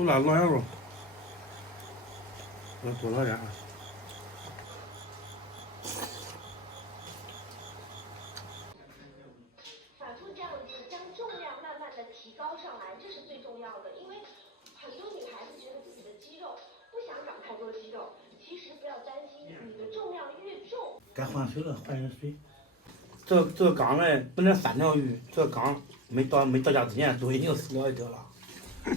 除了老羊肉，要多了点。反复这样子将重量慢慢的提高上来，这是最重要的。因为很多女孩子觉得自己的肌肉不想长太多肌肉，其实不要担心，你的重量越重。该换水了，换点水。这个缸呢，本来3条鱼，这个缸没到家之前都已经死了一条了，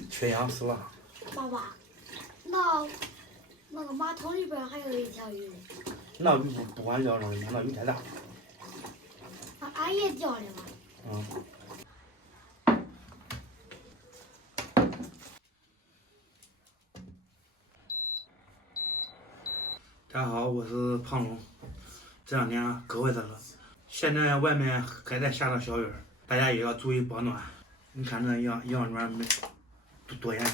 缺氧死了。爸爸，那个马桶里边还有一条鱼呢。那鱼不管撂上去，那鱼太大了。俺也掉了嘛。大家好，我是胖龙。这两天可回来了，现在外面还在下着小雨，大家也要注意保暖。你看这羊肉没多严重，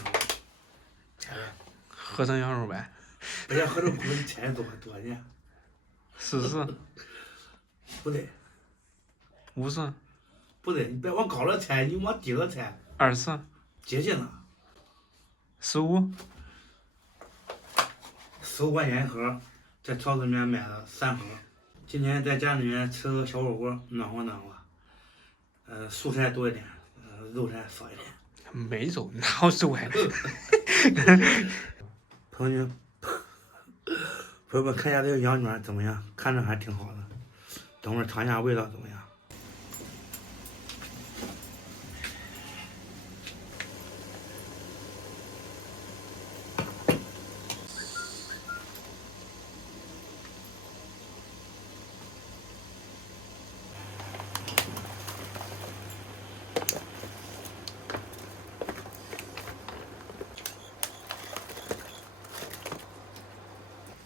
合成羊肉呗。不要合成骨头切多钱40，不对， 50，不对，你别往高了猜，你往低了猜。20，接近了。15，15块钱一盒，在超市里面买了3盒。今天在家里面吃个小火锅，暖和暖和。蔬菜多一点，肉菜少一点。没肉，哪有肉呀？朋友们，看一下这个羊卷怎么样？看着还挺好的，等会儿尝一下味道怎么样？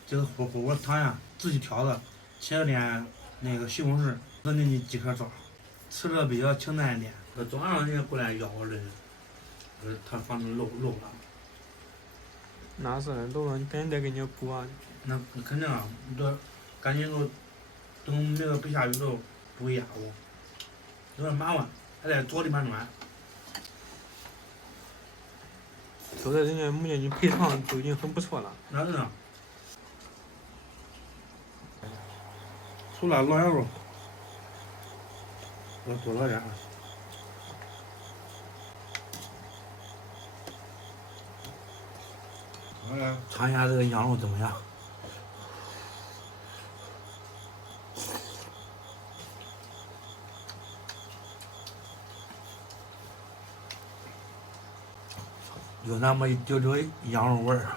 这个火锅汤呀，自己调的，切了点那个西红柿，扔进去几颗枣，吃的比较清淡一点。早上人家过来要我这个，他放成肉了。那是肉了，你赶紧再给人家补啊。那肯定啊，你这赶紧都等明个不下雨时候补一下午，有点麻烦，还得做里面暖。都在人家母亲给你赔偿就已经很不错了。那是呢。除了老羊肉，要多了点。尝一下这个羊肉怎么样？有那么一丢丢羊肉味儿。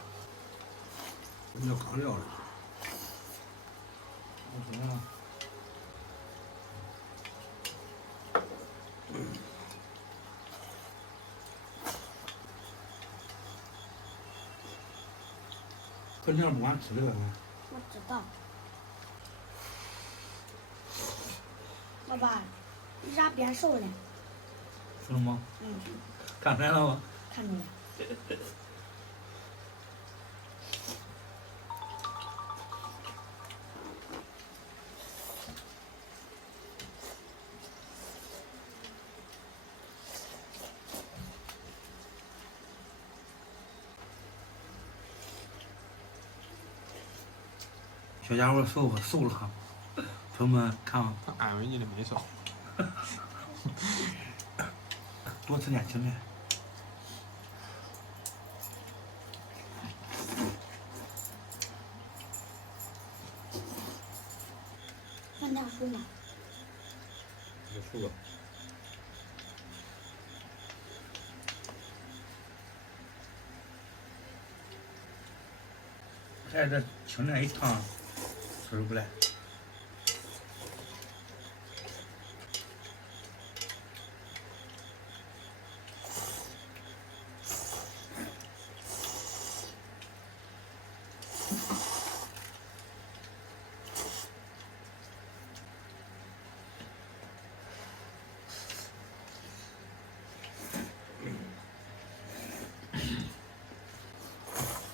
那刚料的。我说呢？昨天不敢吃这个呢。我知道。爸爸，你咋变瘦了？是吗？看出来了吗？看出来。小家伙瘦了，朋友们看啊，安慰你的没瘦。多吃点青菜。放点水吗？有数了。哎，这青菜一烫，吃不来。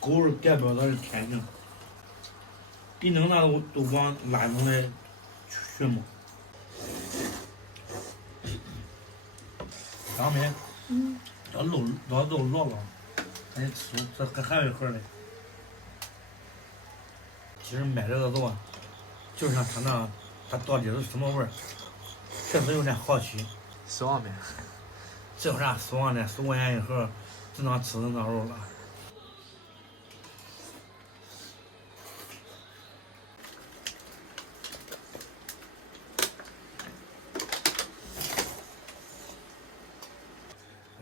狗是代表它的天性，低能那都往拉能来驯嘛。当面要肉老了，哎，这还有一盒嘞。其实买这个肉啊，就想尝尝它到底是什么味儿，确实有点好奇。失望没？这有啥失望的？15块钱一盒，只能吃那肉了。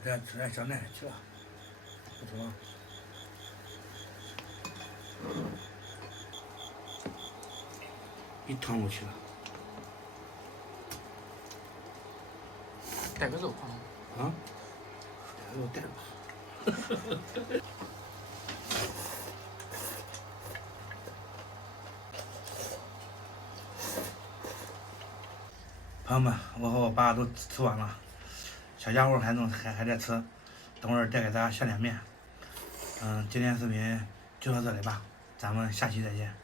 这吃点小奶去吧，不吃了。一汤过去了。带个肉啊？肉带吧。朋友们，我和我爸都吃完了，小家伙还在吃，等会儿再给大家下点面。今天视频就到这里吧，咱们下期再见。